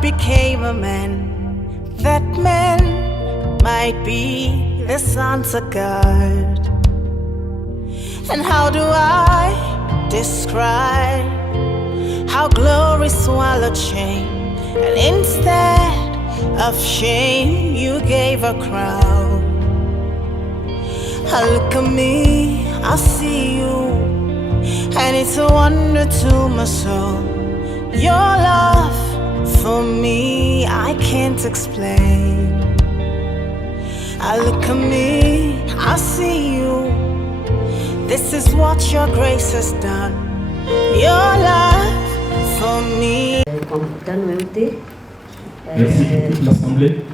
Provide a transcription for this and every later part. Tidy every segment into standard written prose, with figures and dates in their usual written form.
God became a man, that man might be the sons of God. And how do I describe how glory swallowed shame, and instead of shame you gave a crown. I look at me, I see you, and it's a wonder to my soul. Your love for me I can't explain. I look at me, I see you, this is what your grace has done. Your love for me. Merci toute l'assemblée.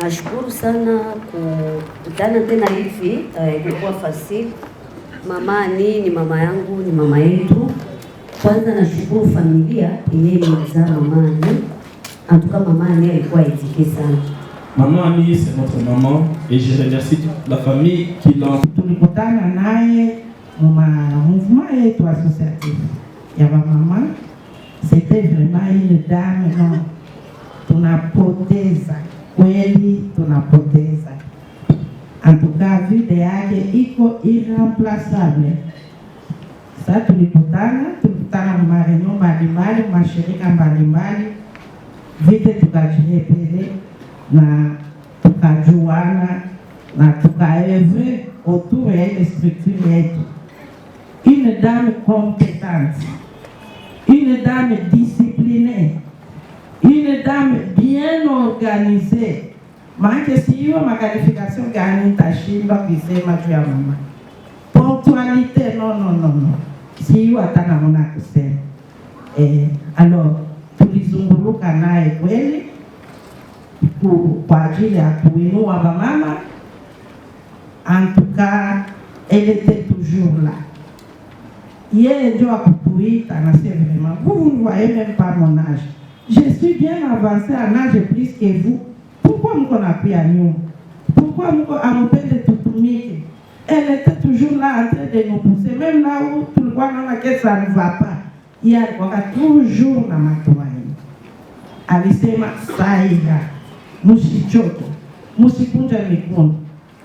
Nashukuru sana kukutana tena hivi, ilikuwa fasili. Mama ni mama yangu, ni mama yetu. Kwanza nashukuru familia yenyewe imezaa mama ni. Antuka mama ni alikuwa étiqué sana. Maman Annie, c'est notre maman et je remercie toute la famille qui l'a. Tulikutana naye mouvement yetu associatif ya mama. C'était vraiment une dame, non. Tunapoteza kweli, tunapoteza. En tout cas, vide yake iko irremplaçable. Sasa tulikutana marenyo mbalimbali, mashirika mbalimbali, vite tukajirepele na tukajuana na tukaevre autour ya ile structure yetu. Une dame compétente, une dame disciplinée, une dame bien organisée. Maana siyo makalifikasyon gani tashinda kusema juu ya mama. Ponctualité, non. Siyo hata namna kusema. Alors, tulizunguluka naye kweli kwa ajili ya kuinua mama. En tout cas, elle était toujours là. Hier, Dieu a kutuita, c'est vraiment, vous ne voyez même pas mon âge. Je suis bien avancé en âge plus que vous. Pourquoi mko na pia nyuma? Pourquoi mko amopende tutumike? Elle était toujours là en train de nous pousser. Même là où tulikuwa naona que ça ne va pas. Il y a toujours na matumaini. Alisema saida, msichoke, msikunje mikono.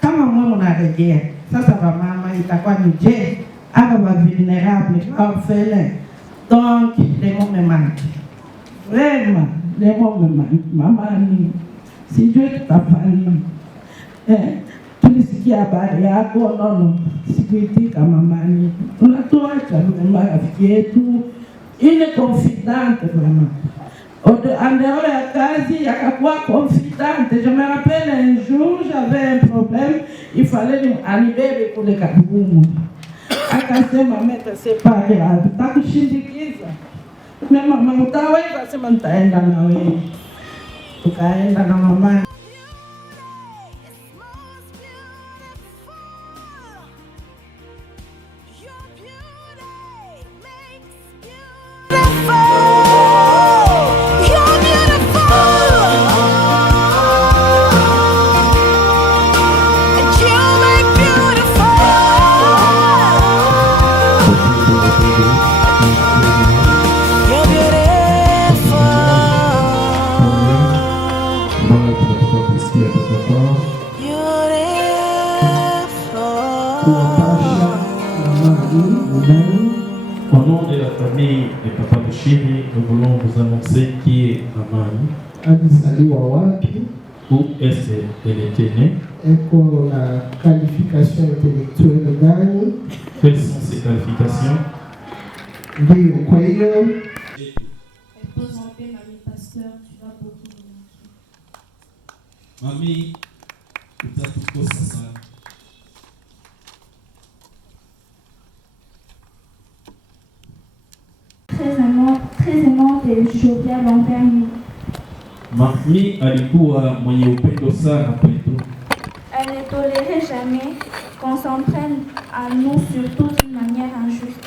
Kama mwe mnarejea, sasa mama itakuwa ni je, aba ba vulnérable, orphelin. Donc, les mots me manquent. Vraiment, les mots me manquent. Mama ni si Dieu tutafanya. Tulisikia habari yako, nono, sikuitika mama ni. Unatuacha mama rafiki yetu, ile confidente vraiment. En dehors ya kazi, akakuwa confidente. Je me rappelle un jour, j'avais un problème, il fallait anibebe kule Kabumu. Akasema meta c'est pas grave, takushindikiza. Mama utaweza, sema nitaenda na wewe. Tukaenda na mama. Au nom de la famille de Papa Bushiri, nous voulons vous annoncer qui est Maman. Où est-ce qu'elle était née? La qualification intellectuelle gagne. Quelles sont ses qualifications? Elle pose en paix, Mamie Pasteur, tu vas beaucoup me manquer. Mamie, utatukosa sana. Très aimante et joviale envers nous. Mamie alikuwa mwenye upendo sana kwetu. Elle ne tolérait jamais qu'on s'en prenne à nous surtout d'une manière injuste.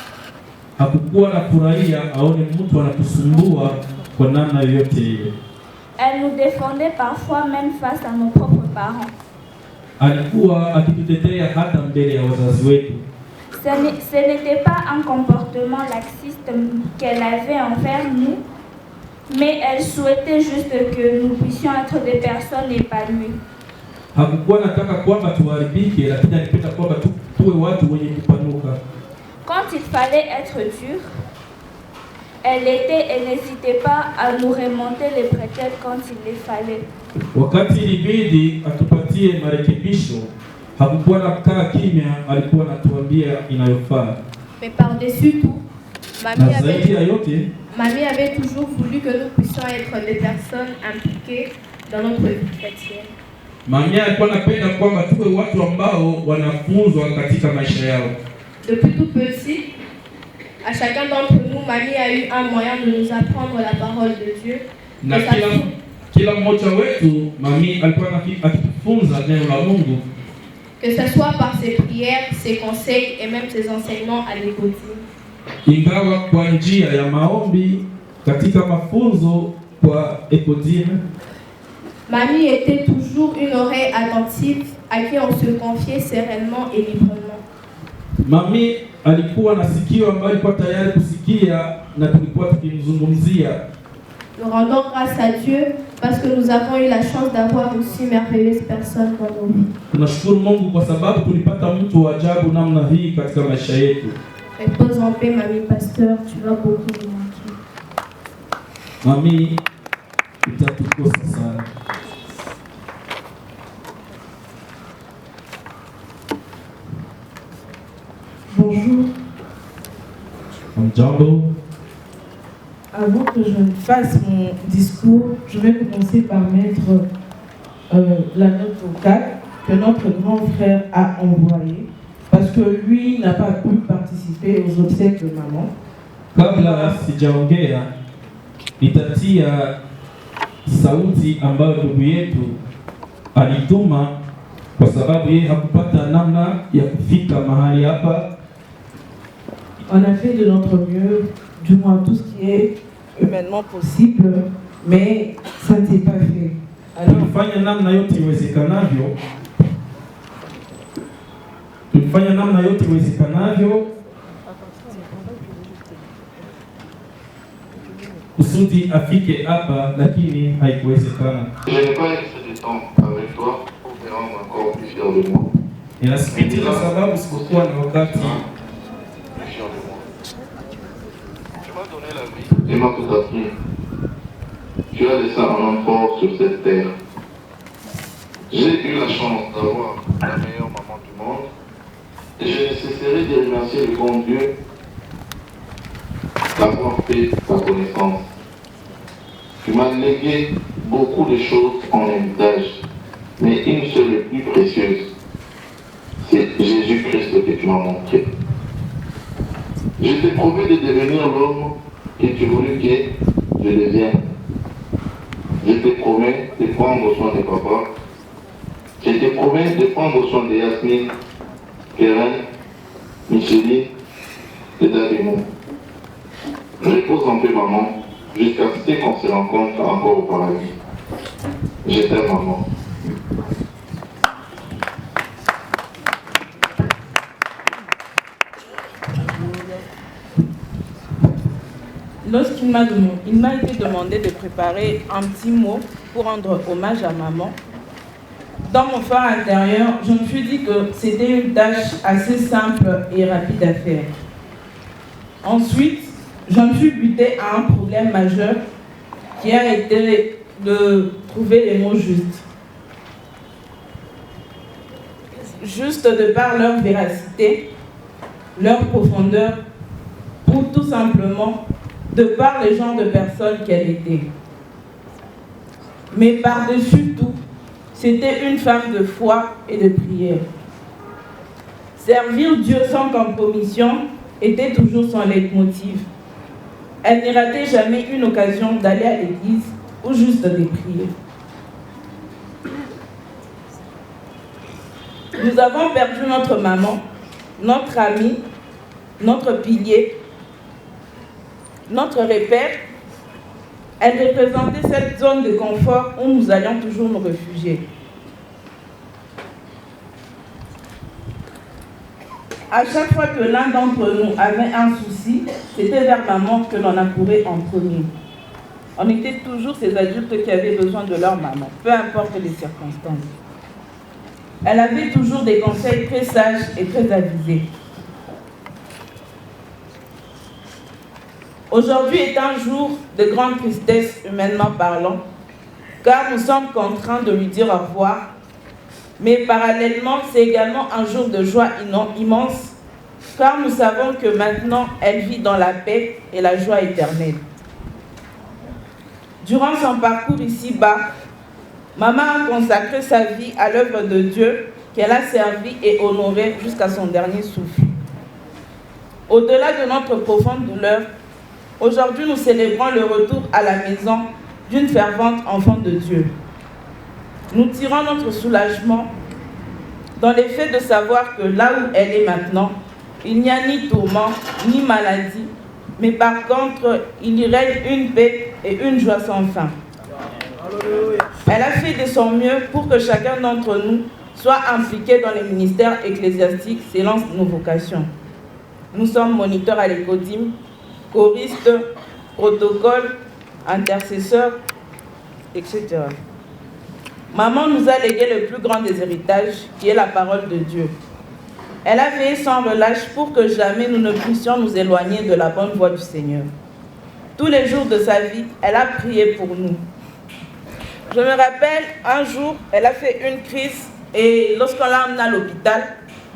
Hakukuwa na furahia aone mtu anatusumbua kwa namna yoyote ile. Elle nous défendait parfois même face à nos propres parents. Alikuwa akitutetea hata mbele ya wazazi wetu. Ce n'était pas un comportement laxiste qu'elle avait envers nous, Mais elle souhaitait juste que nous puissions être des personnes épanouies. Hakukuwa nataka kwamba tuharibike, lakini alipenda kwamba tuwe watu wenye kupanuka. Quand il fallait être dur, elle était et n'hésitait pas à nous remonter les bretelles quand il les fallait. Wakati ilibidi atupatie marekebisho, hakukuwa na kukaa kimya, alikuwa anatuambia inayofaa. Mais par-dessus tout, mamie avait toujours voulu que nous puissions être des personnes impliquées dans notre vie chrétienne. Mamie alikuwa anapenda kwamba tuwe watu ambao wanafunzwa katika maisha yao. Depuis tout petit, à chacun d'entre nous, mamie a eu un moyen de nous apprendre la parole de Dieu. Na kila mmoja wetu mami alikuwa akitufunza neno la Mungu. Que ce soit par ses prières, ses conseils et même ses enseignements à l'école. Ingawa kwa njia ya maombi katika mafunzo kwa ekodine. Mamie était toujours une oreille attentive à qui on se confiait sereinement et librement. Mami alikuwa na sikio ambalo alikuwa tayari kusikia na tulikuwa tukimzungumzia. Nous rendons grâce à Dieu parce que nous avons eu la chance d'avoir une si merveilleuse personne dans nos vies. Tunashukuru Mungu kwa sababu tulipata mtu wa ajabu namna hii katika maisha yetu. Repose en paix, mamie pasteur, tu vas beaucoup nous manquer. Mami, utatukosa sana. Bonjour. Jambo. Avant que je ne fasse mon discours, je vais commencer par mettre la note vocale que notre grand frère a envoyée, parce que lui n'a pas pu participer aux obsèques de maman. Kabla sijaongea, nitatia sauti ambayo ndugu yetu alituma kwa sababu yeye hakupata namna ya kufika mahali hapa. On a fait de notre mieux, du moins tout ce qui est humainement possible, mais ça ne s'est pas fait. Alors, tulifanya namna yote iwezekanavyo kusudi afike hapa, lakini haikuwezekana. Je n'ai pas eu de temps avec toi pour te rendre encore plus fier de moi. Inasikitika sababu sikukuwa na wakati. Tu m'as donné la vie et m'a tout appris. Tu as laissé un homme fort sur cette terre. J'ai eu la chance d'avoir la meilleure maman du monde et je ne cesserai de remercier le bon Dieu d'avoir fait ta connaissance. Tu m'as légué beaucoup de choses en héritage, mais une seule est plus précieuse. C'est Jésus-Christ que tu m'as montré. Je t'ai promis de devenir l'homme que tu voulais que je devienne. Je te promets de prendre soin de papa. Je te promets de prendre soin de Yasmine, Keren, Micheline et Davino. Repose en paix, maman, jusqu'à ce qu'on se rencontre encore au paradis. Je t'aime, maman. lorsqu'il m'a été demandé de préparer un petit mot pour rendre hommage à maman, dans mon fort intérieur, je me suis dit que c'était une tâche assez simple et rapide à faire. Ensuite, je me suis buté à un problème majeur qui a été de trouver les mots justes. Juste de par leur véracité, leur profondeur, ou tout simplement de par le genre de personne qu'elle était. Mais par-dessus tout, c'était une femme de foi et de prière. Servir Dieu sans compromission était toujours son leitmotiv. Elle ne ratait jamais une occasion d'aller à l'église ou juste de prier. Nous avons perdu notre maman, notre amie, notre pilier, notre repère. Elle représentait cette zone de confort où nous allions toujours nous réfugier. À chaque fois que l'un d'entre nous avait un souci, c'était vers maman que l'on accourait en premier. On était toujours ces adultes qui avaient besoin de leur maman, peu importe les circonstances. Elle avait toujours des conseils très sages et très avisés. Aujourd'hui est un jour de grande tristesse humainement parlant, car nous sommes contraints de lui dire au revoir. Mais parallèlement, c'est également un jour de joie immense, car nous savons que maintenant, elle vit dans la paix et la joie éternelle. Durant son parcours ici-bas, maman a consacré sa vie à l'œuvre de Dieu qu'elle a servi et honorée jusqu'à son dernier souffle. Au-delà de notre profonde douleur, aujourd'hui nous célébrons le retour à la maison d'une fervente enfant de Dieu. Nous tirons notre soulagement dans le fait de savoir que là où elle est maintenant, il n'y a ni tourment, ni maladie, mais par contre, il y règne une paix et une joie sans fin. Elle a fait de son mieux pour que chacun d'entre nous soit impliqué dans les ministères ecclésiastiques selon nos vocations. Nous sommes moniteurs à l'Écodim, choristes, protocoles, intercesseurs, etc. Maman nous a légué le plus grand des héritages, qui est la parole de Dieu. Elle a veillé sans relâche pour que jamais nous ne puissions nous éloigner de la bonne voie du Seigneur. Tous les jours de sa vie, elle a prié pour nous. Je me rappelle, un jour, elle a fait une crise et lorsqu'on l'a emmenée à l'hôpital,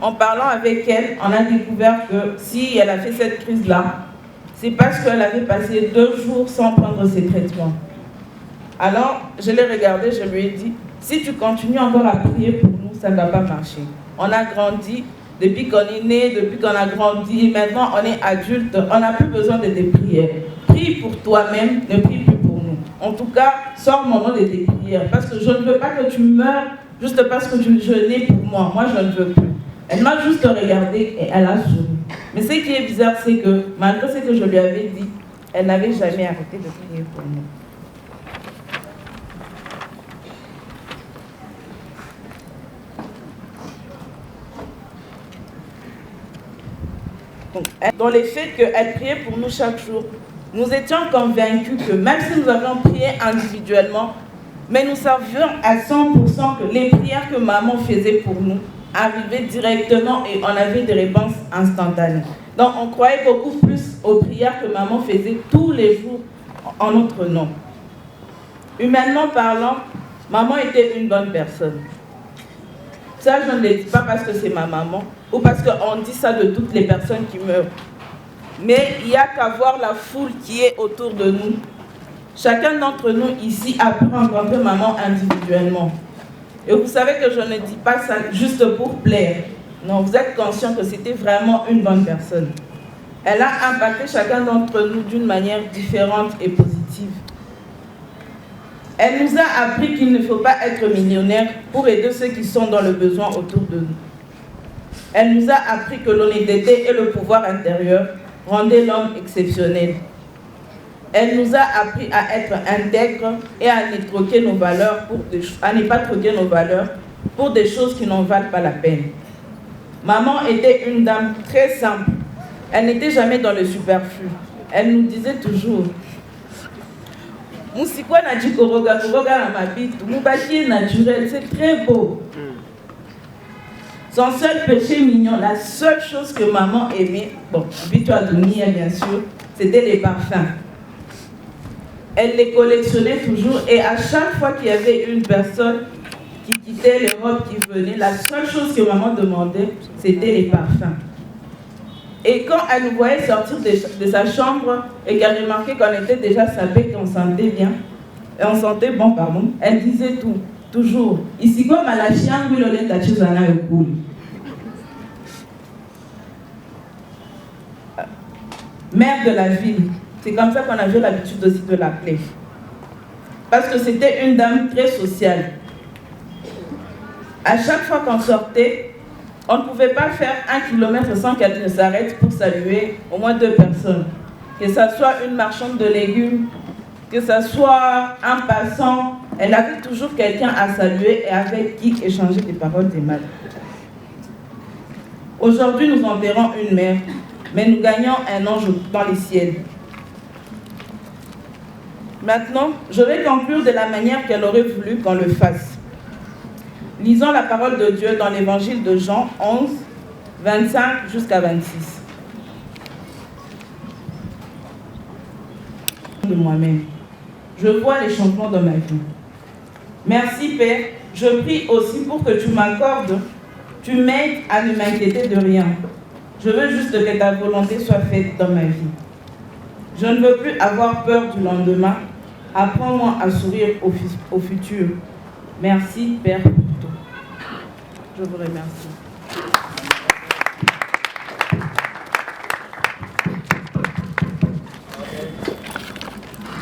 en parlant avec elle, on a découvert que si elle a fait cette crise-là, c'est parce qu'elle avait passé 2 jours sans prendre ses traitements. Alors, je l'ai regardée, je lui ai dit, si tu continues encore à prier pour nous, ça ne va pas marcher. On a grandi, depuis qu'on est né, depuis qu'on a grandi, maintenant on est adulte, on n'a plus besoin de tes prières. Prie pour toi-même, ne prie plus pour nous. En tout cas, sors mon nom de tes prières, parce que je ne veux pas que tu meurs juste parce que tu jeûnes pour moi. Moi, je ne veux plus. Elle m'a juste regardé et elle a souri. Mais ce qui est bizarre, c'est que malgré ce que je lui avais dit, elle n'avait jamais arrêté de prier pour nous. Donc, dans les faits qu'elle priait pour nous chaque jour, nous étions convaincus que même si nous avions prié individuellement, mais nous savions à 100% que les prières que maman faisait pour nous arrivaient directement et on avait des réponses instantanées. Donc on croyait beaucoup plus aux prières que maman faisait tous les jours en notre nom. Humainement parlant, maman était une bonne personne. Ça, je ne le dis pas parce que c'est ma maman ou parce qu'on dit ça de toutes les personnes qui meurent. Mais il n'y a qu'à voir la foule qui est autour de nous. Chacun d'entre nous ici a pu rencontrer maman individuellement. Et vous savez que je ne dis pas ça juste pour plaire. Non, vous êtes conscient que c'était vraiment une bonne personne. Elle a impacté chacun d'entre nous d'une manière différente et positive. Elle nous a appris qu'il ne faut pas être millionnaire pour aider ceux qui sont dans le besoin autour de nous. Elle nous a appris que l'honnêteté et le pouvoir intérieur rendaient l'homme exceptionnel. Elle nous a appris à être intègres et à ne troquer nos valeurs à ne pas troquer nos valeurs pour des choses qui n'en valent pas la peine. Maman était une dame très simple. Elle n'était jamais dans le superflu. Elle nous disait toujours Musikwa na jikoroga koroga na mabitu, mubaki est naturel, c'est très beau. Son seul péché mignon, la seule chose que maman aimait, bon, Vito Adonia bien sûr, c'était les parfums. Elle les collectionnait toujours et à chaque fois qu'il y avait une personne qui quittait l'Europe, qui venait, la seule chose que maman demandait, c'était les parfums. Et quand elle nous voyait sortir de sa chambre et qu'elle remarquait qu'on était déjà sapé, qu'on sentait bien, et on sentait bon, pardon, elle disait tout, toujours. Ici, comme à la chienne, oui, l'on est Chuzana et cool. Mère de la ville, c'est comme ça qu'on avait l'habitude aussi de l'appeler. Parce que c'était une dame très sociale. À chaque fois qu'on sortait, on ne pouvait pas faire 1 kilomètre sans qu'elle ne s'arrête pour saluer au moins 2 personnes. Que ce soit une marchande de légumes, que ce soit un passant, elle avait toujours quelqu'un à saluer et avec qui échanger des paroles aimables. Aujourd'hui, nous enterrons une mère, mais nous gagnons un ange dans les ciels. Maintenant, je vais conclure de la manière qu'elle aurait voulu qu'on le fasse. Lisons la parole de Dieu dans l'évangile de Jean 11, 25 jusqu'à 26. De moi-même, je vois les changements dans ma vie. Merci Père, je prie aussi pour que tu m'accordes, tu m'aides à ne m'inquiéter de rien. Je veux juste que ta volonté soit faite dans ma vie. Je ne veux plus avoir peur du lendemain. Apprends-moi à sourire au futur. Merci Père pour tout. Je vous remercie.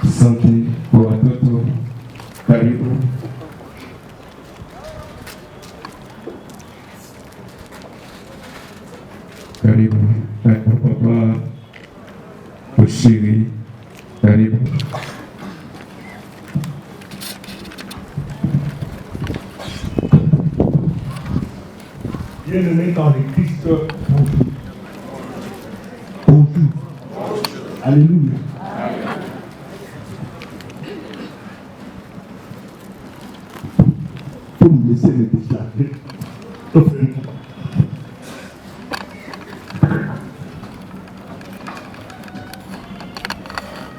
Asante kwa watoto, karibu. Karibu papa Ushiri, karibu. Bien-aimés dans le Christ, bonjour. Bonjour. Alléluia. Pour me laisser me décharger, offrez-moi.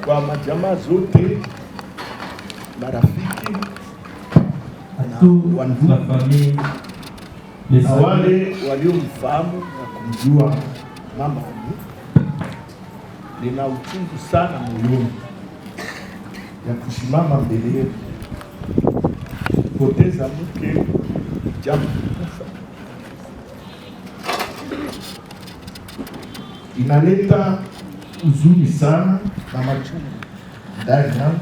Kwa majamaa zote, marafiki, la famille, les na wale waliomfahamu na kumjua mama huyu, nina uchungu sana moyoni ya kusimama mbele yetu kupoteza mke, jambo kufa. Inaleta huzuni sana na machungu ndani yangu.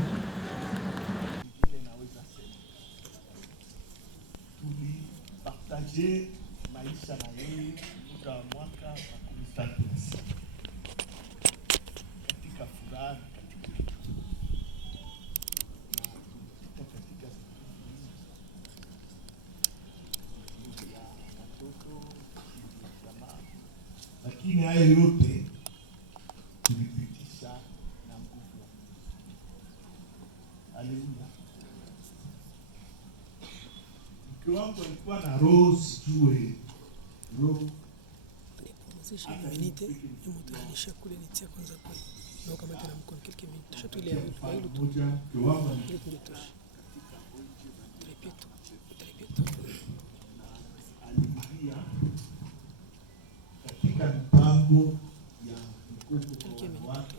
Tulipartaje maisha na yeye muda wa mwaka 13 katika furaha na katika ya watoto jamaa, lakini hayo yote tulipitisha na nguvu. Haleluya. Mke wangu alikuwa na roho sijue roho Sisi minute imutanisha kule nitia kwanza kwa na kama tena mkono kile minute tushatulia kwa hilo tu moja kiwango ile kunitosha repito aliingia katika mpango ya mkopo wake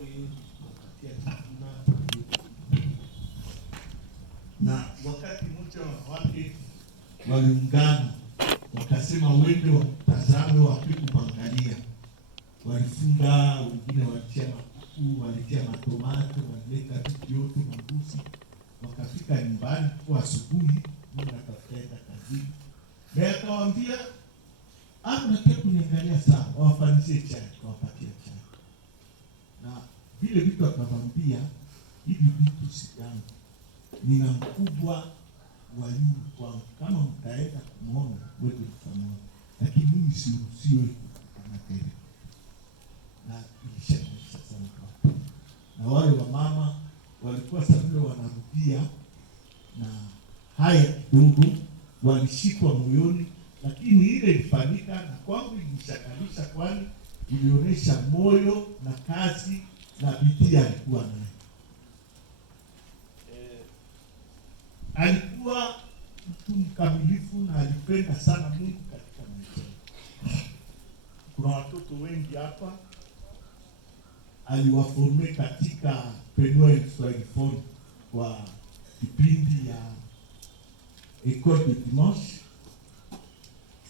kupatia chakula, na wakati mmoja wanawake waliungana wakasema wende watazame wapi kuangalia. Walifunga, wengine walitia makuku, walitia matomato, walileta vitu yote magusi. Wakafika nyumbani kwa asubuhi, mimi akafika kazini. Na akawaambia, nataka kuniangalia sana, wafanyie chai, wapatie chai. Na vile vitu akamwambia, hivi vitu si yangu. Nina mkubwa wa yule kwangu. Kama mtaenda kumuona, wewe mtamwona. Lakini mimi siruhusiwi kufanya tena. Na ilishaisha sana kwa. Na wale wa mama walikuwa sabile wanarudia na haya kidogo walishikwa moyoni, lakini ile ilifanyika na kwangu ilishakanisha, kwani ilionyesha moyo na kazi na bidii alikuwa nayo. Alikuwa mtu mkamilifu na alipenda sana Mungu katika maisha. Kuna watoto wengi hapa aliwaforme katika Penuel Swahili Fund kwa kipindi ya École de Dimanche,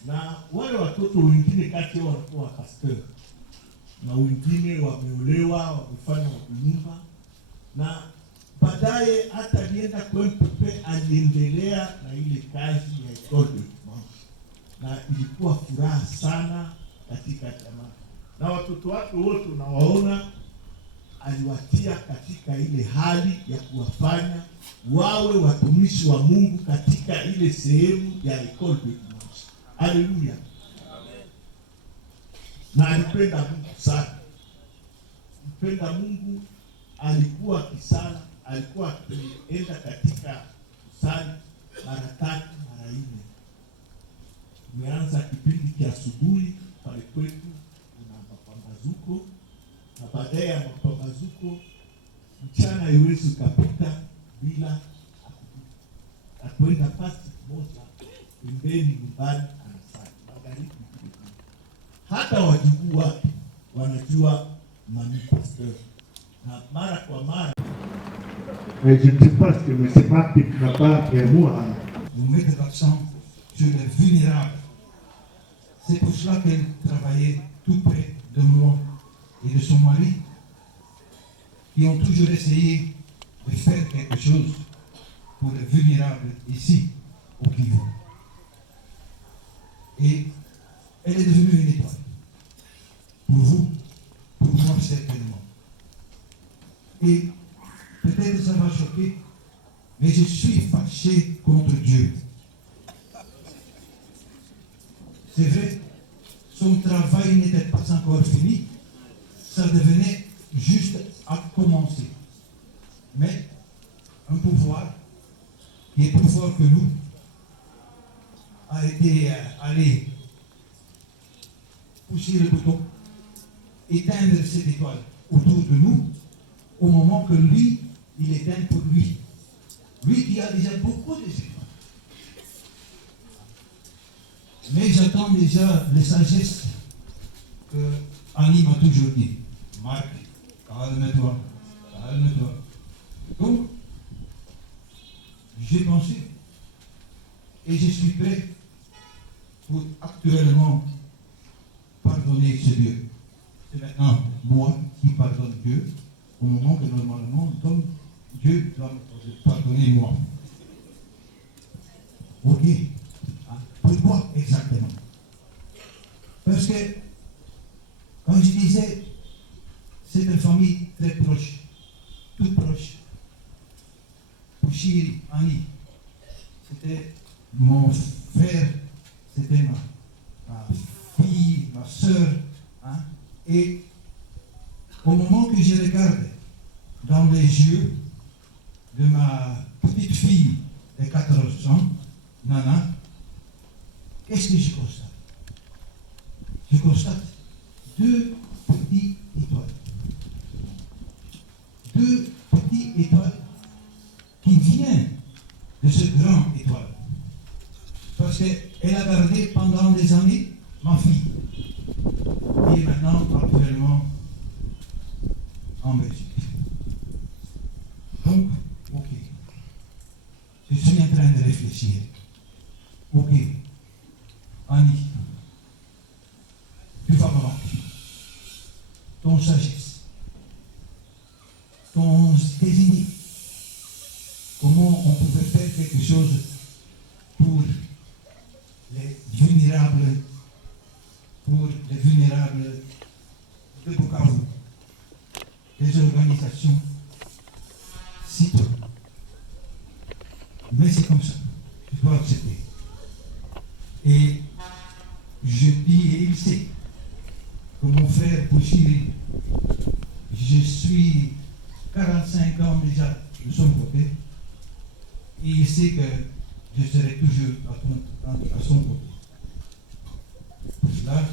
na wale watoto wengine kati yao walikuwa pastor na wengine wameolewa, wamefanya nyumba, na baadaye hata alienda kwa MPP, aliendelea na ile kazi ya École de Dimanche, na ilikuwa furaha sana katika jamaa. Na watoto wake wote unawaona aliwatia katika ile hali ya kuwafanya wawe watumishi wa Mungu katika ile sehemu ya École de Dimanche. Haleluya. Amen. Na alipenda Mungu sana. Mpenda Mungu, alikuwa kisana, alikuwa akienda katika kusali mara 3 mara 4. Tumeanza kipindi cha asubuhi pale kwetu, kuna mapambazuko, na baadaye ya mapambazuko mchana haiwezi ukapita bila atuenda pasi moja pembeni nyumbani anasali magharibi. Hata wajukuu wake wanajua mami pasteur, na mara kwa mara. Mais je ne sais pas ce que M. Martin n'a pas et moi. Vous mettez l'accent sur les vulnérables. C'est pour cela qu'elle travaillait tout près de moi et de son mari, qui ont toujours essayé de faire quelque chose pour les vulnérables ici, au Kivu. Et elle est devenue une étoile. Pour vous, pour moi certainement. Et peut-être ça va choquer, mais je suis fâché contre Dieu. C'est vrai, son travail n'était pas encore fini, ça devenait juste à commencer. Mais un pouvoir qui est plus fort que nous a été allé pousser le bouton, éteindre cette étoile autour de nous, au moment que lui, il éteint pour lui. Lui qui a déjà beaucoup d'étoiles. Mais j'attends déjà les sagesses que Annie m'a toujours dit. Marc, calme-toi, calme-toi. Donc, j'ai pensé et je suis prêt pour actuellement pardonner ce Dieu. C'est maintenant moi qui pardonne Dieu au moment que normalement Dieu doit me pardonner moi. Ok. Pourquoi exactement? Parce que quand je disais c'est une famille très proche, toute proche. Pouchiri, Annie, c'était mon frère, c'était ma fille, ma soeur. Hein? Et au moment que je regarde dans les yeux de ma petite fille de 14 ans, Nana, qu'est-ce que je constate? Je constate 2 petites étoiles. 2 petites étoiles qui viennent de ce grand étoile. Parce qu'elle a gardé pendant des années ma fille, qui est maintenant actuellement en Belgique. Donc, ok. Je suis en train de réfléchir. Ok. Annie, tu vas me manquer. Ton sagesse, ton désigné. Comment on pouvait faire quelque chose pour les vulnérables, de Bukavu, des organisations citoyennes. Mais c'est comme ça, je dois accepter. Et je dis, et il sait que mon frère Pouchiri, je suis 45 ans déjà de son côté, et il sait que je serai toujours à son côté. Pour cela,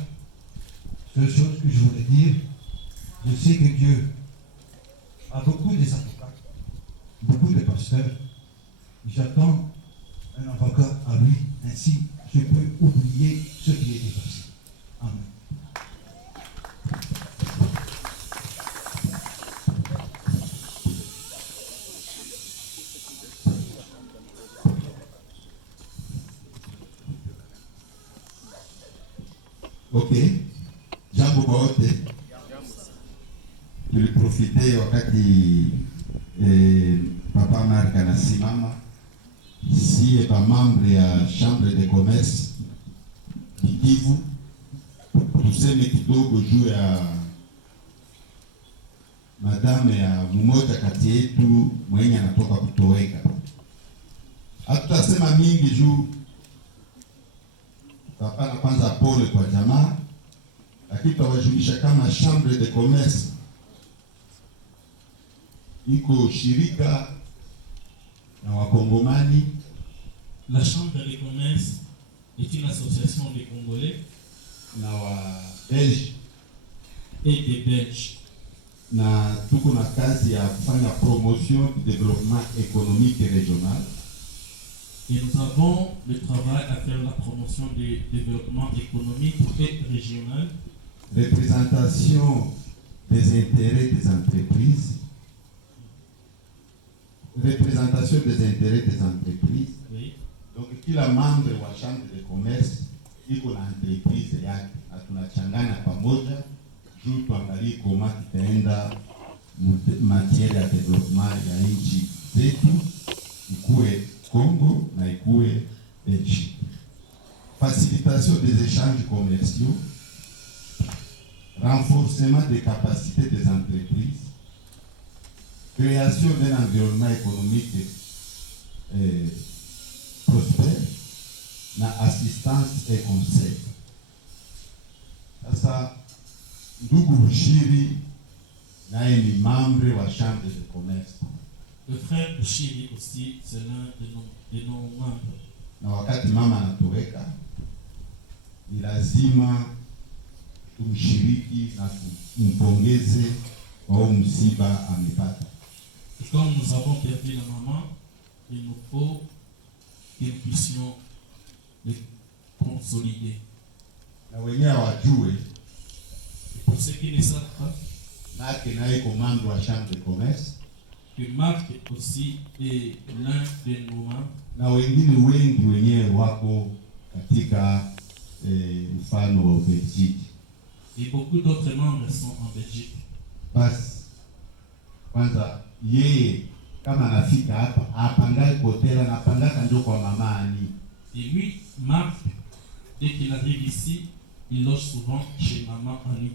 seule chose que je voulais dire, je sais que Dieu a beaucoup d'avocats, beaucoup de pasteurs. J'attends un avocat à lui, ainsi je peux oublier ce qui est passé. Amen. Ok, jambo kwa wote. Tuliprofite wakati Papa Marc anasimama, si pa membre ya chambre de commerce Kivu, tuseme kidogo juu ya madame ya mmoja kati yetu mwenye anatoka kutoweka. Hatutasema mingi juu Papa na kwanza pole kwa jamaa, lakini tawajulisha kama chambre de commerce iko shirika na wakongomani. La Chambre des commerces est une association des Congolais na wa Belge et des Belges. Na tuko na kazi ya kufanya promotion du développement économique et régional. Et nous avons le travail à faire la promotion du développement économique et régional. Représentation des intérêts des entreprises. Représentation des intérêts des entreprises. Oui. Donc kila membre wa chambre de commerce iko na entreprise yake, na tunachangana pamoja juu tuangalie kama tutaenda matière ya development ya nchi zetu, ikuwe Congo na ikuwe Belgique. Facilitation des échanges commerciaux, renforcement des capacités des entreprises, création d'un environnement économique prospère, na assistance et conseil. Sasa ndugu Bushiri naye ni membre wa chambre de commerce. Le frère Bushiri aussi, c'est l'un de nos membres. Na wakati mama anatoweka, ni lazima tumshiriki na tumpongeze kwa msiba amepata. Et comme nous avons perdu la maman, il nous faut que nous puissions le consolider. Na wenyewe wajue, pour ceux qui ne savent pas, Marc naye ko membre wa chambre de commerce, que Marc aussi est l'un de nos membres. Na wengine wengi wenyewe wako katika mfano wa Belgique. Et beaucoup d'autres membres sont en Belgique. Basi kwanza yeye kama anafika hapa apangae kotela na pangaka ndio kwa mama Ani. Et lui, Marc, dès qu'il arrive ici, il loge souvent chez maman Annie.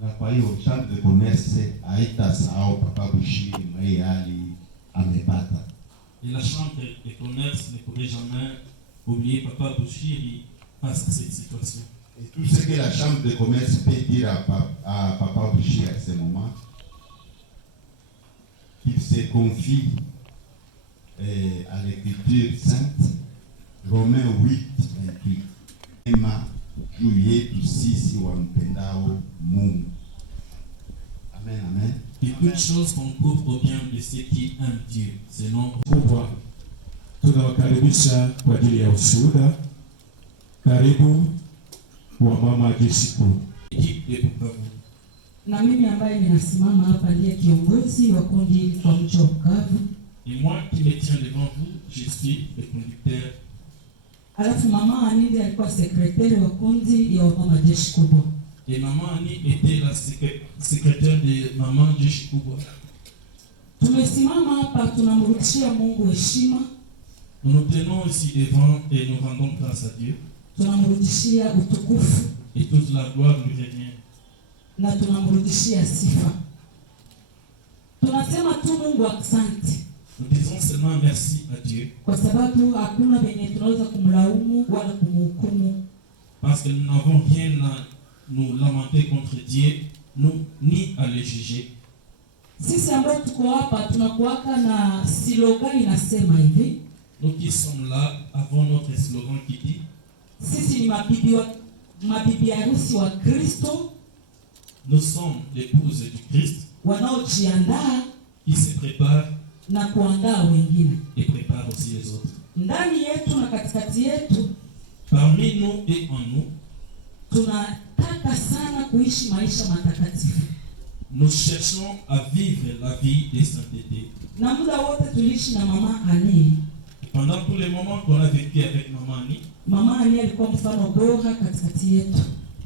Na kwa hiyo chambre de commerce haitasahau papa Bushiri mwenye hali amepata. Et la chambre de commerce ne pourrait jamais oublier papa Bushiri face à cette situation. Et tout ce que la chambre de commerce peut dire à papa Bushiri à ce moment, qu'il se confie à l'écriture sainte, Romains 8:28. Ema juu yetu sisi wampendao Mungu. Amen, amen. Et toute chose concourt au bien de ceux qui aiment Dieu, selon kubwa. Tunawakaribisha kwa ajili ya ushuhuda. Karibu wa mama Jessica. Na mimi ambaye ninasimama hapa ndiye kiongozi wa kundi kwa mji wa Bukavu. Et moi qui me tiens devant vous, je suis le conducteur. Alafu mama Annie alikuwa sekretari wa kundi ya mama Jeshi Kubwa. Et maman Annie était la secrétaire de maman Jeshi Kubwa. Tumesimama hapa tunamrudishia Mungu heshima. Nous nous tenons ici devant et nous rendons grâce à Dieu. Tunamrudishia utukufu. Et toute la gloire lui revient. Na tunamrudishia sifa. Tunasema tu Mungu asante. Nous disons seulement merci à Dieu. Kwa sababu hakuna venye tunaweza kumlaumu wala kumhukumu. Parce que nous n'avons rien à nous lamenter contre Dieu, ni à le juger. Sisi ambao tuko hapa tunakuwaka na slogan inasema hivi. Nous qui sommes là avons notre slogan qui dit: sisi ni mabibi harusi wa Kristo. Nous sommes l'épouse du Christ. Wanaojiandaa qui se préparent na kuandaa wengine. Et préparent aussi les autres. Ndani yetu na katikati yetu, parmi nous et en nous, tunataka sana kuishi maisha matakatifu. Nous cherchons à vivre la vie de sainteté. Na muda wote tuliishi na mama Annie. Pendant tous les moments qu'on a vécu avec maman Annie, mama Annie alikuwa mfano bora katikati yetu.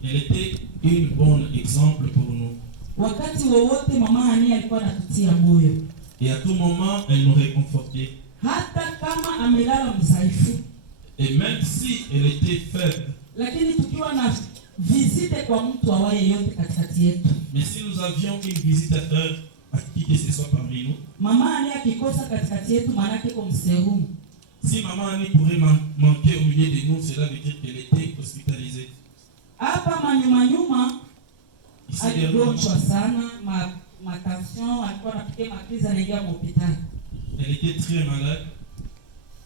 Elle était une bonne exemple pour nous. Wakati wowote mama Annie alikuwa anatutia moyo. Et à tout moment, elle nous réconfortait. Hata kama amelala mzaifu. Et même si elle était faible. Lakini tukiwa na visite kwa mtu awaye yote katikati yetu. Mais si nous avions une visite à faire à qui que ce soit parmi nous. Mama Annie akikosa katikati yetu maana yake kwa mserumu. Si maman Annie pourrait manquer au milieu de nous, cela veut dire qu'elle était hospitalisée. Hapa manyuma aligonjwa sana, matension, alikuwa anapitia makrizi, anaingia hospitali. Elle était très malade.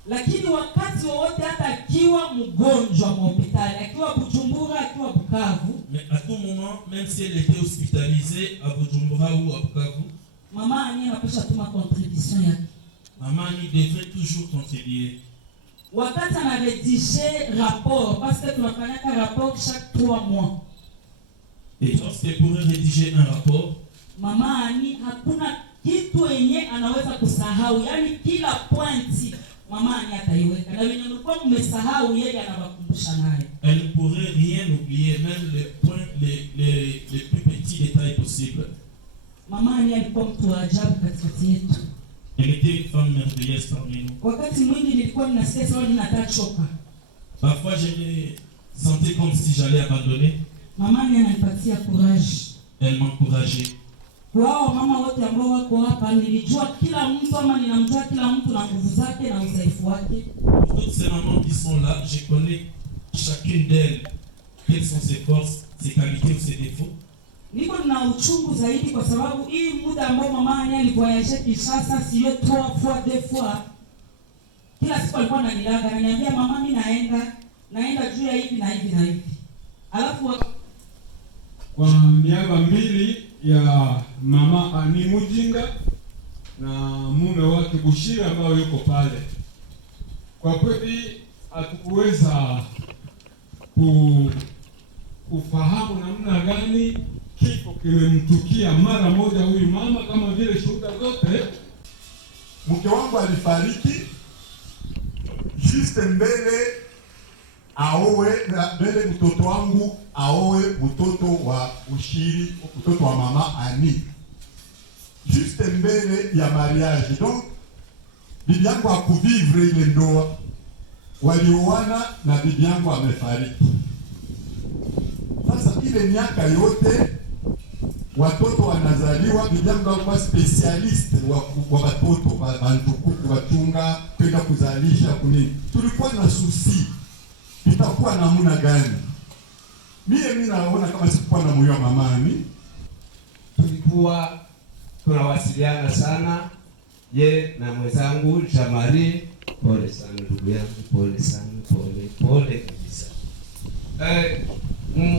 Lakini wakati wowote, hata akiwa mgonjwa hospitali, akiwa Bujumbura, akiwa Bukavu, mais à tout moment, même si elle était hospitalisée à Bujumbura ou à Bukavu, mama Annie anapaswa tuma contribution yake. Maman Annie devait toujours contribuer. Wakati anaredige rapport, parce que tunafanyaka rapport chaque 3 mois. Et lorsqu'elle pourrait rédiger un rapport, mama Annie hakuna kitu yenye anaweza kusahau, yani kila pointi mama Annie ataiweka, na wenye mlikuwa mmesahau yeye anawakumbusha naye. Elle ne pourrait rien oublier, même les points, les plus petits détails possibles. Mama Annie alikuwa mtu wa ajabu katikati yetu. Elle était une femme merveilleuse parmi nous. Wakati mwingi nilikuwa ninasikia sawa ninataka choka. Parfois je me sentais comme si j'allais abandonner. Mama Annie ananipatia courage. Elle m'encourageait. Kwa mama wote ambao wako hapa, nilijua kila mtu ama ninamjua kila mtu na nguvu zake na udhaifu wake. Toutes ces mamans qui sont là, je connais chacune d'elles. Quelles sont ses forces, ses qualités ou ses défauts. Niko na uchungu zaidi kwa sababu hii muda ambao mama Annie alivoyage Kinshasa, sio 3 fois 2 fois. Kila siku alikuwa ananilaga, ananiambia mama, mimi naenda juu ya hivi na hivi na hivi. Alafu kwa miaka 2 ya mama Annie Mujinga na mume wake Bushira ambao yuko pale, kwa kweli hatukuweza kufahamu namna gani kifo kimemtukia mara moja huyu mama, kama vile shuhuda zote. Mke wangu alifariki juste mbele mbele mtoto wangu aowe mtoto wa Bushiri, mtoto wa mama Annie, juste mbele ya mariage. Donc bibi yangu hakuvivre ile ndoa, walioana na bibi yangu amefariki. Sasa ile miaka yote watoto wanazaliwa, bibi yangu alikuwa specialist wa watoto bantukuku, wachunga kwenda kuzalisha kunini. Tulikuwa na susi itakuwa namna gani. Mimi naona kama sikuwa na moyo wa mama Annie. Tulikuwa tunawasiliana sana, ye na mwenzangu Jamari. Pole sana ndugu yangu, pole sana, pole kabisa.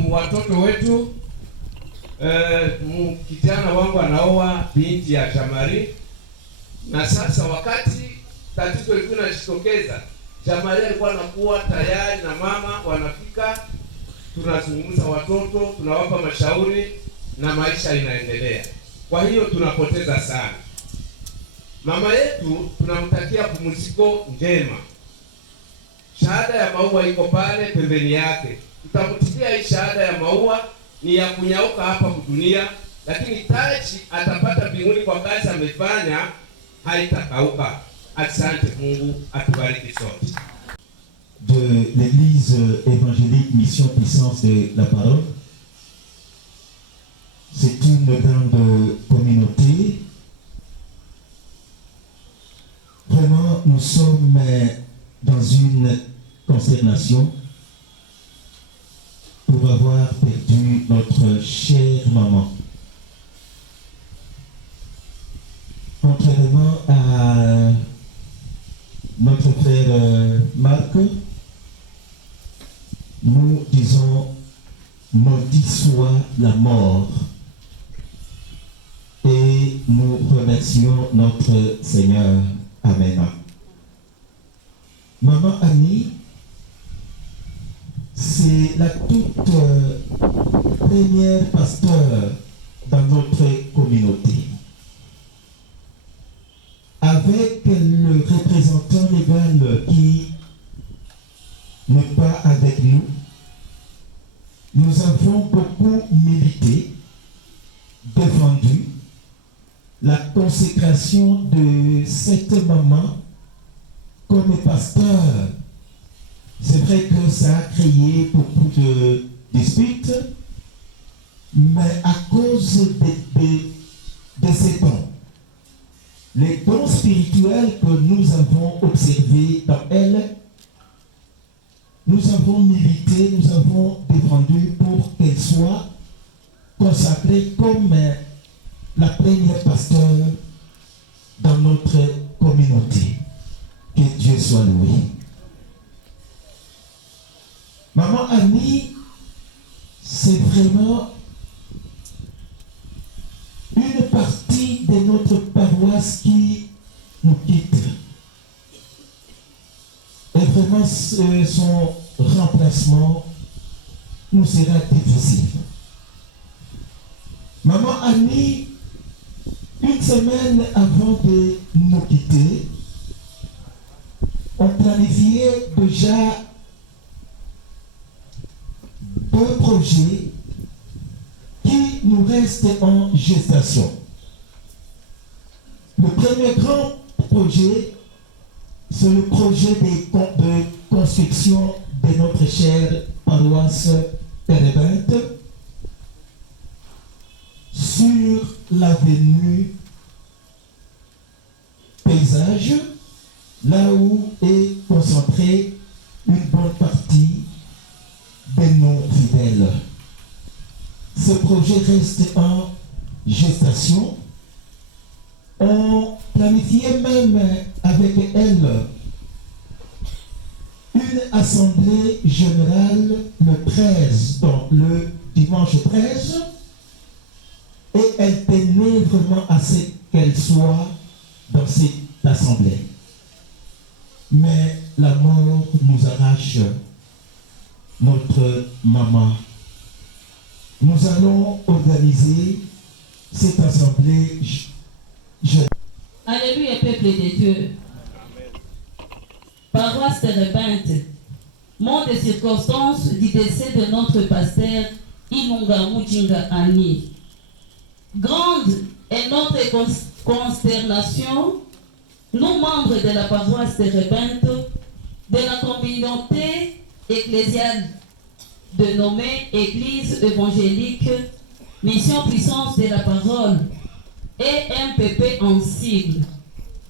Watoto wetu, kijana wangu anaoa binti ya Jamari, na sasa wakati tatizo lilikuwa linajitokeza, Jamari alikuwa anakuwa tayari na mama wanafika, tunazungumza watoto, tunawapa mashauri na maisha inaendelea. Kwa hiyo tunapoteza sana. Mama yetu tunamtakia pumziko njema. Shahada ya maua iko pale pembeni yake. Tutamtilia hii shahada ya maua, ni ya kunyauka hapa dunia, lakini taji atapata mbinguni kwa kazi amefanya, haitakauka. Asante Mungu, atubariki sote. De l'Église évangélique Mission Puissance de la Parole. C'est une grande communauté. Vraiment, nous sommes dans une consternation pour avoir perdu notre chère maman. Contrairement à notre frère Marc, nous disons maudit soit la mort, et nous remercions notre Seigneur. Amen. Maman Annie, c'est la toute première pasteur dans notre communauté. Avec le représentant légal qui n'est pas avec nous, nous avons beaucoup milité, défendu la consécration de cette maman comme pasteur. C'est vrai que ça a créé beaucoup de disputes, mais à cause de ces dons, les dons spirituels que nous avons observés dans elle, nous avons milité, nous avons défendu pour qu'elle soit consacrée comme la première pasteur dans notre communauté. Que Dieu soit loué. Maman Annie, c'est vraiment une partie de notre paroisse qui nous quitte. Et vraiment, son remplacement nous sera difficile. Maman Annie, une semaine avant de nous quitter, on planifiait déjà 2 projets qui nous restent en gestation. Le premier grand projet, c'est le projet de construction de notre chère paroisse Terebinte sur l'avenue Paysage, là où est concentrée une bonne partie de nos fidèles. Ce projet reste en gestation. On planifiait même avec elle une assemblée générale le 13, donc le dimanche 13, et elle tenait vraiment à ce qu'elle soit dans cette assemblée. Mais la mort nous arrache notre maman. Nous allons organiser cette assemblée. Alléluia, peuple de Dieu. Paroisse Terebinte, monde de circonstances du décès de notre pasteur Ilunga Mujinga Annie. Grande est notre consternation, nous membres de la paroisse Terebinte, de la communauté ecclésiale dénommée Église évangélique, Mission Puissance de la Parole et MPP en sigle,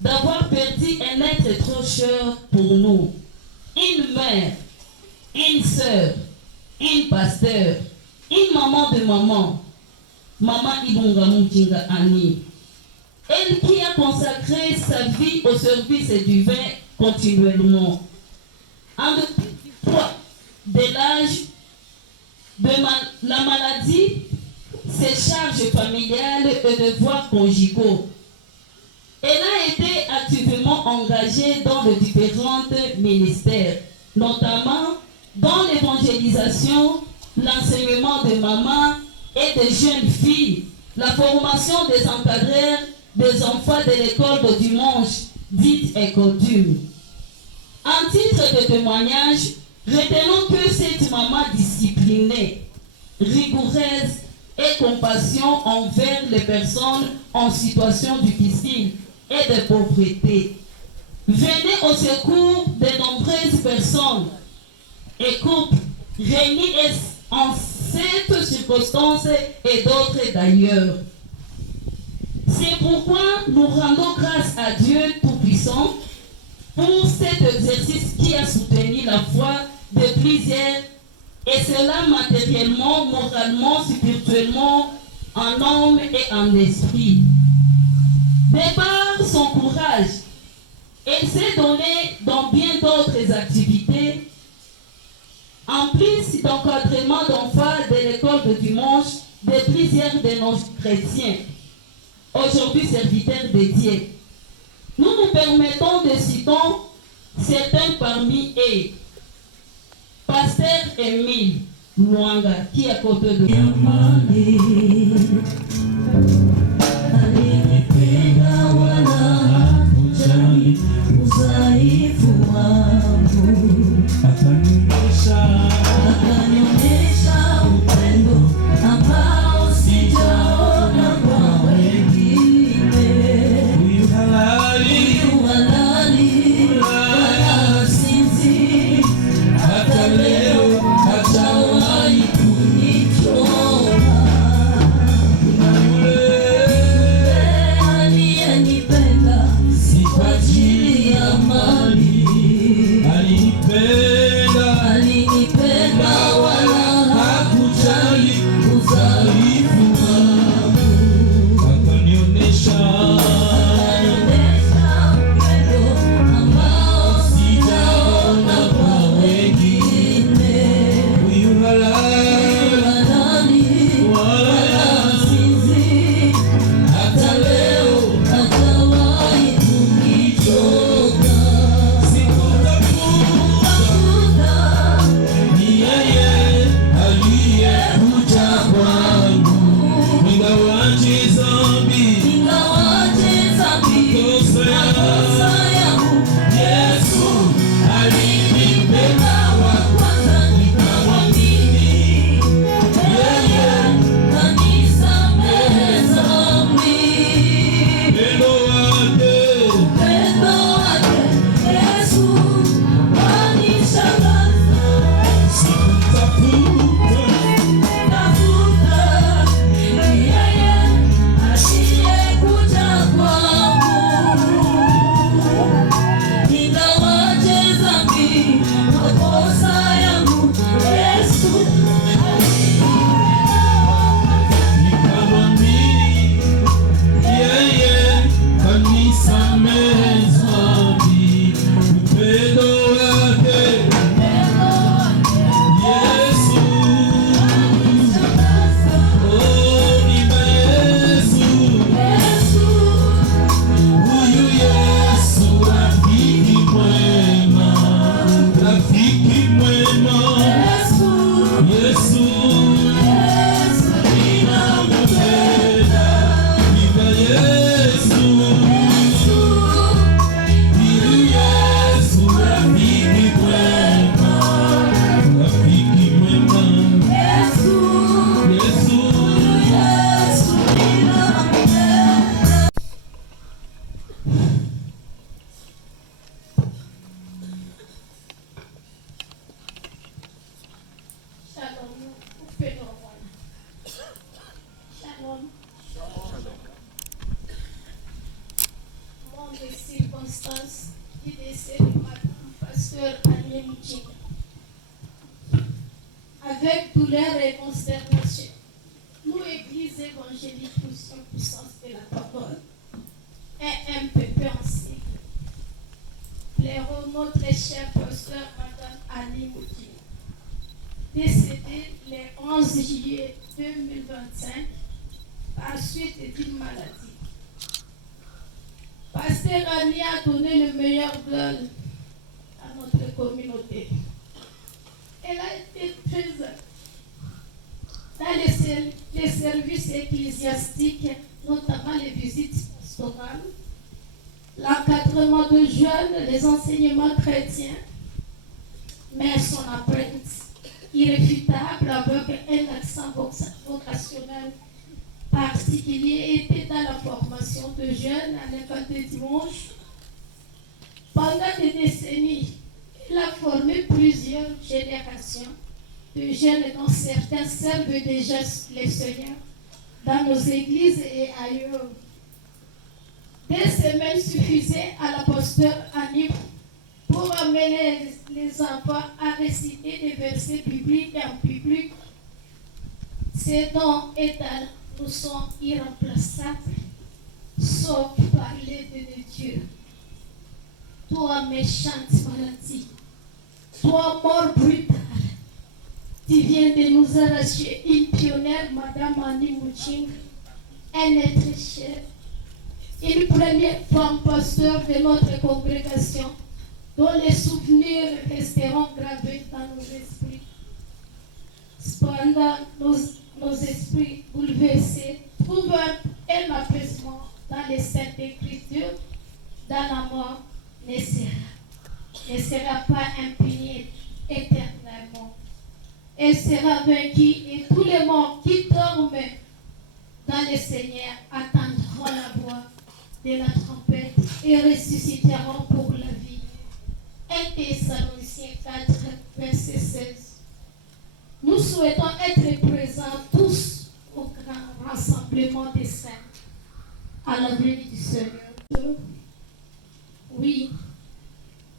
d'avoir perdu un être trop cher pour nous, une mère, une sœur, une pasteur, une maman de maman, Maman Ilunga Mujinga Annie. Elle qui a consacré sa vie au service divin continuellement. En dépit du poids, de l'âge, de la maladie, ses charges familiales et devoirs conjugaux. Elle a été activement engagée dans les différents ministères, notamment dans l'évangélisation, l'enseignement des mamans et des jeunes filles, la formation des encadreurs des enfants de l'école de dimanche, dite Écodum. En titre de témoignage, retenons que cette maman disciplinée, rigoureuse et compassion envers les personnes en situation difficile et de pauvreté, venait au secours de nombreuses personnes et couples réunis en cette circonstance et d'autres d'ailleurs. C'est pourquoi nous rendons grâce à Dieu Tout-Puissant pour cet exercice qui a soutenu la foi de plusieurs, et cela matériellement, moralement, spirituellement, en homme et en esprit. De par son courage, elle s'est donnée dans bien d'autres activités, en plus d'encadrement d'enfants de l'école de dimanche de plusieurs de nos chrétiens, aujourd'hui serviteurs de Dieu. Nous nous permettons de citer certains parmi eux. Pasteur Émile Mwanga, qui est à côté de circonstances du décès de Madame Pasteur Annie Mouchinga. Avec douleur et consternation, nous, Église évangélique Fusion Puissance de la Parole, et MPP en cycle, plairons notre chère pasteur Madame Annie Mouchinga, décédée le 11 juillet 2025 par suite d'une maladie. Pasteur Annie a donné le meilleur d'elle à notre communauté. Elle a été présente dans les services ecclésiastiques, notamment les visites pastorales, l'encadrement de jeunes, les enseignements chrétiens, mais son empreinte irréfutable avec un accent vocationnel particulier était dans la formation de jeunes à l'école de dimanche. Pendant des décennies, il a formé plusieurs générations de jeunes dont certains servent déjà les Seigneurs dans nos églises et ailleurs. Des semaines suffisaient à la pasteur Annie pour amener les enfants à réciter des versets bibliques en public. Ces dons et talents nous sont irremplaçables, sauf parler de Dieu. Toi, méchante maladie, toi, mort brutale, tu viens de nous arracher une pionnière, Madame Annie Mouchinga, un être cher, une première femme pasteur de notre congrégation, dont les souvenirs resteront gravés dans nos esprits. Cependant, nos esprits bouleversés trouvent un apaisement dans les Saintes Écritures, dans la mort ne sera pas impunie éternellement. Elle sera vaincue et tous les morts qui dorment dans le Seigneur attendront la voix de la trompette et ressusciteront pour la vie. 1 Thessaloniciens 4, verset 16. Nous souhaitons être présents tous au grand rassemblement des saints à la venue du Seigneur. Oui,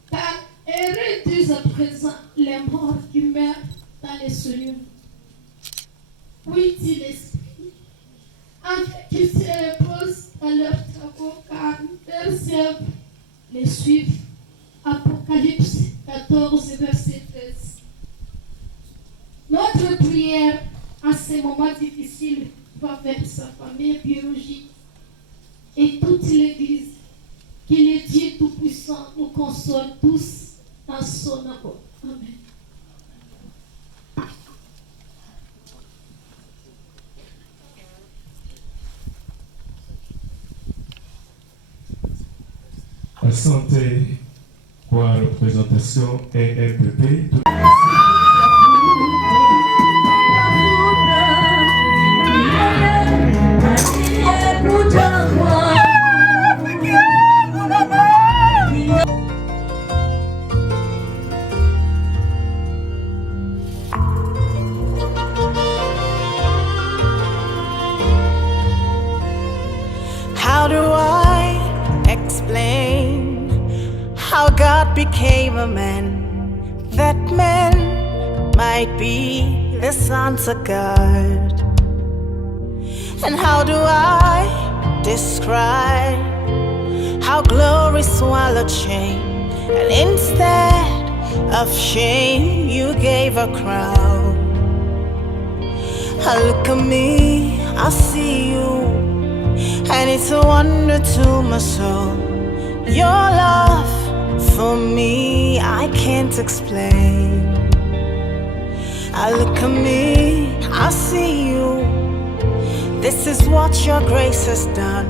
car heureux à présent les morts qui meurent dans les cieux. Oui, dit l'Esprit, afin qu'ils se reposent dans leurs travaux, car leurs œuvres les suivent. Apocalypse 14, verset 13. Notre prière en ces moments difficiles va vers sa famille biologique et toute l'Église. Que le Dieu Tout-Puissant nous console tous dans son amour. Amen. Asante kwa representation AMPP. How do I explain how God became a man? That man might be the sons of God. And how do I describe how glory swallowed shame? And instead of shame, you gave a crown. I look at me, I see you, and it's a wonder to my soul. Your love for me, I can't explain. I look at me, I see you. This is what your grace has done.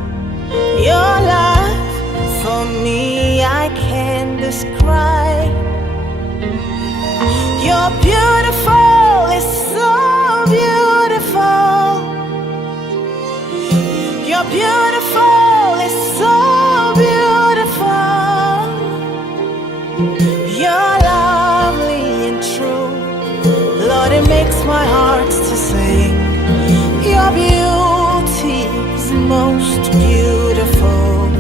Your love for me, I can't describe. You're beautiful, it's so beautiful. You're beautiful, it's so beautiful. You're lovely and true. Lord, it makes my heart to sing. Your beauty is most beautiful.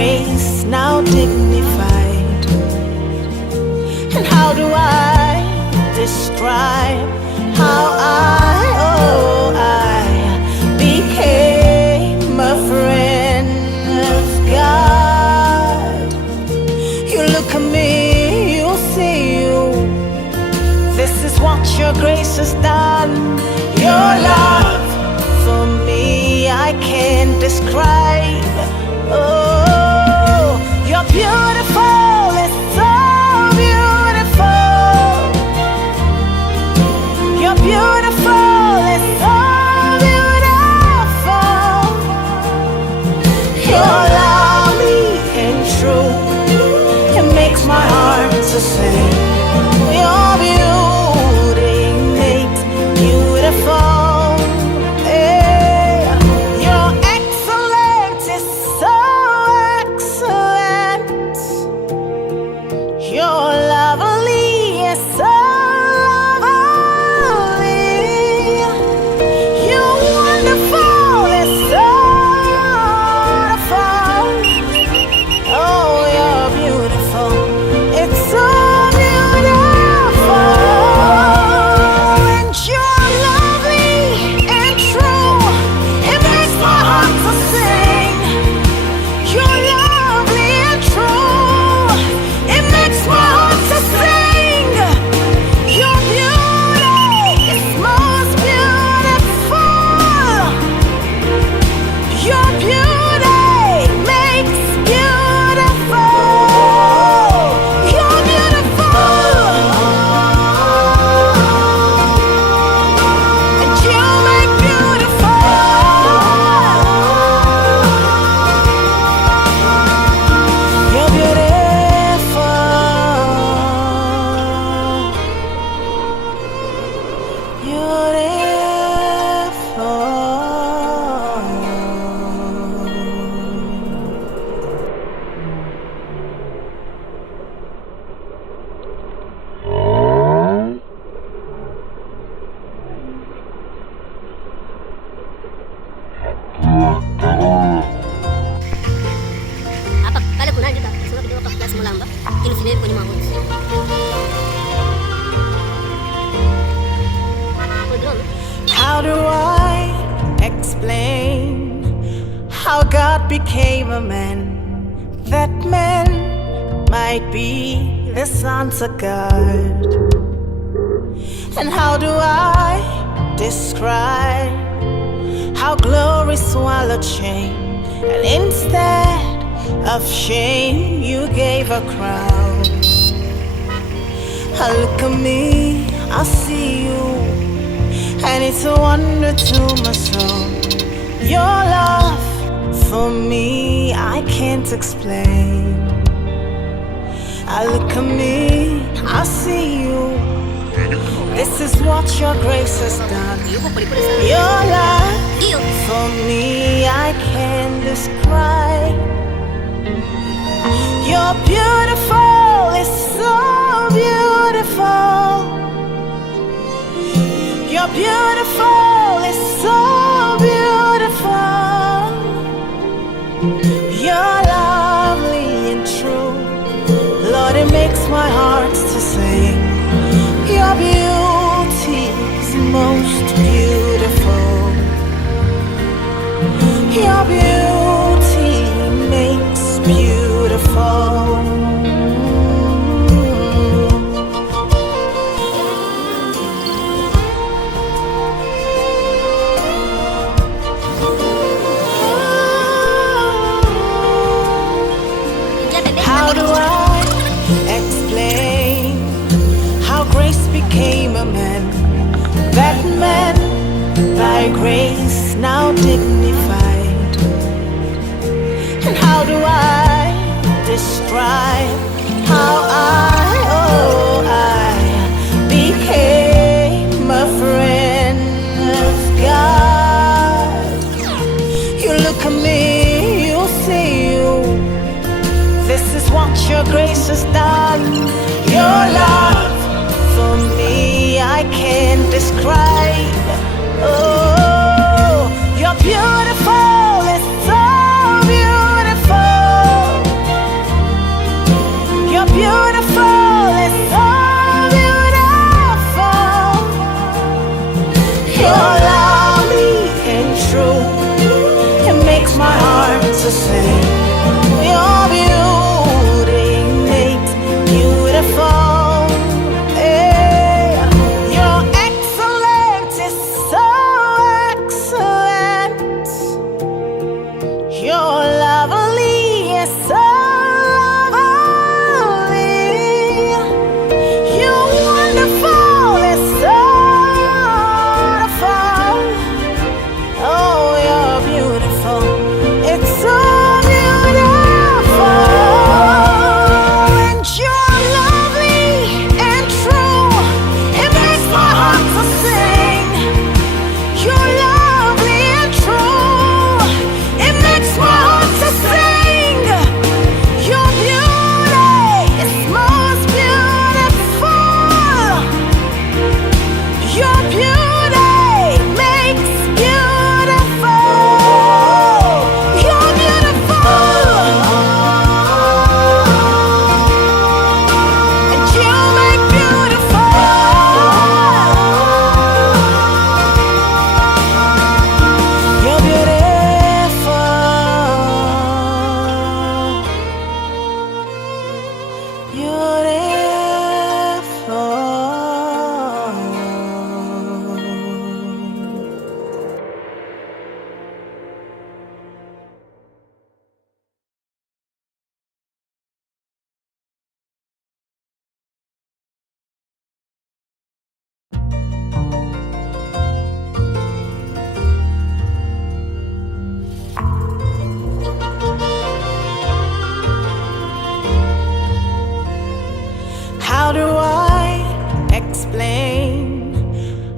grace now dignified. And how do I describe how I became a friend of God? You look at me, you see you. This is what your grace has done. Your love for me I can't describe. Oh, you're beautiful, it's so beautiful. You're beautiful, it's so beautiful. You're lovely and true. It makes my heart to sing. Your beauty makes beautiful. Yeah. Your excellence is so excellent. Your lovely is so lovely. You're wonderful, it's so wonderful. Oh, you're beautiful. It's so beautiful. And you're lovely and true. It makes my heart to sing. You're lovely and true. It makes my heart to sing. Your beauty is most beautiful. Your beauty makes beautiful. You're beautiful, and you make beautiful. You're beautiful. Hapa pale kuna andika sura kidogo kwa class mulamba ili usiwe kwenye magoti. How do I explain how God became a man? That man might be the sons of God. And how do I describe how glory swallowed shame? And instead of shame, you gave a crown. I look at me, I see you. And it's a wonder to my soul. Your love for me I can't explain. I look at me, I see you. This is what your grace has done. Your love for me I can't describe. You're beautiful, it's so beautiful. You're beautiful, it's so beautiful. You're lovely and true. Lord, it makes my heart to sing. Your beauty is most beautiful. Your beauty makes beautiful. How do I explain how grace became a man? That man, by grace now dignified. And how do I describe how I became a friend of God? You look at me, you see you. This is what your grace has done. Your love for me I can't describe. Oh, you're beautiful, it's so beautiful. How do I explain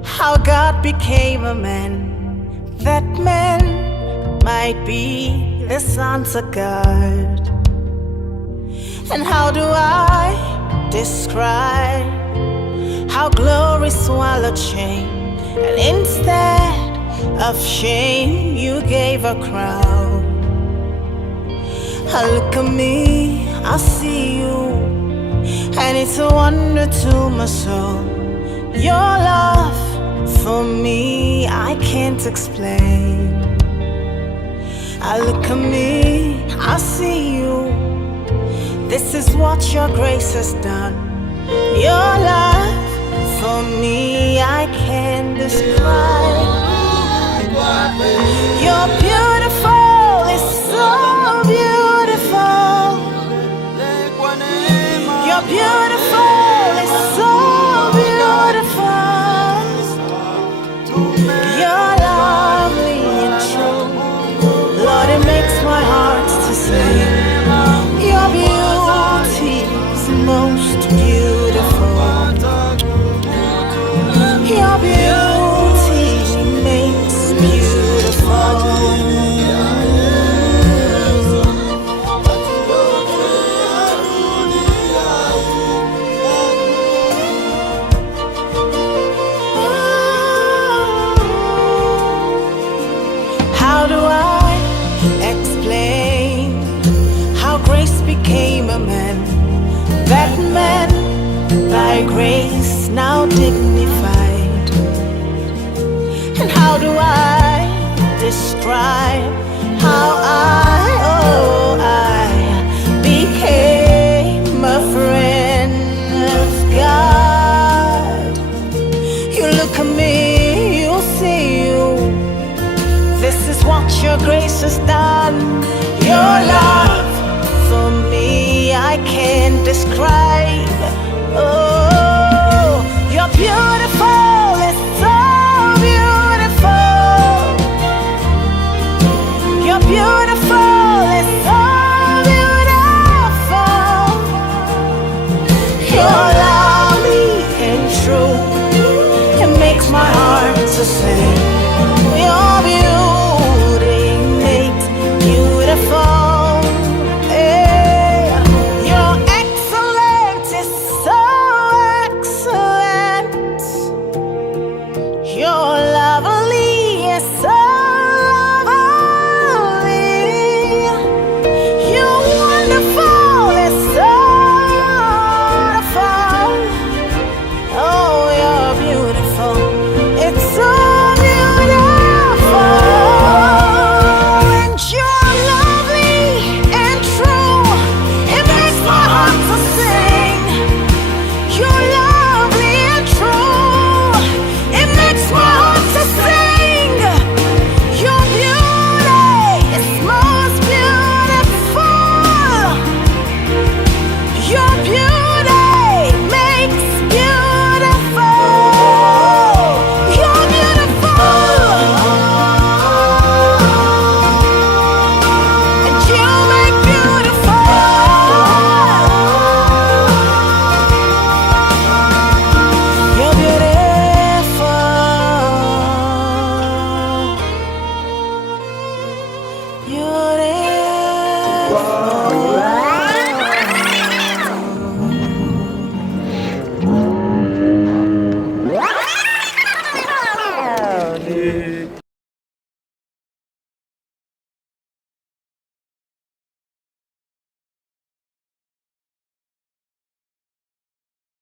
how God became a man? That man might be the sons of God. And how do I describe how glory swallowed shame? And instead of shame, you gave a crown. I look at me, I see you, and it's a wonder to my soul. Your love for me, I can't explain. I look at me, I see you. This is what your grace has done. Your love for me, I can't describe. You're beautiful, it's so beautiful. You're beautiful, it's so beautiful. You're lovely and true. Lord, it makes my heart to sing. Your beauty is most beautiful. Your beauty makes beautiful. How do I explain how grace became a man? That man, by grace, now dignified. And how do I describe how I became a friend of God? You look at me, you see you. This is what your grace has done. Your love for me, I can't describe. Oh, you're beautiful, it's so beautiful. You're beautiful, it's so beautiful. You're lovely and true. It makes my heart to sing. Your beauty makes beautiful. Yeah. Your excellent is so excellent.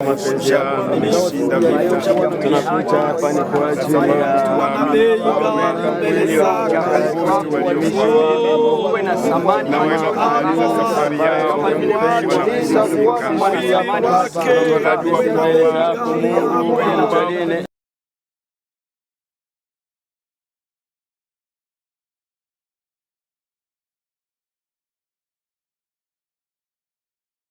mapenzi yako nimeshinda vita. Tunakuja hapa ni kwa ajili ya mbele zako uwe na samani na wewe kumaliza safari yao kama vile Mungu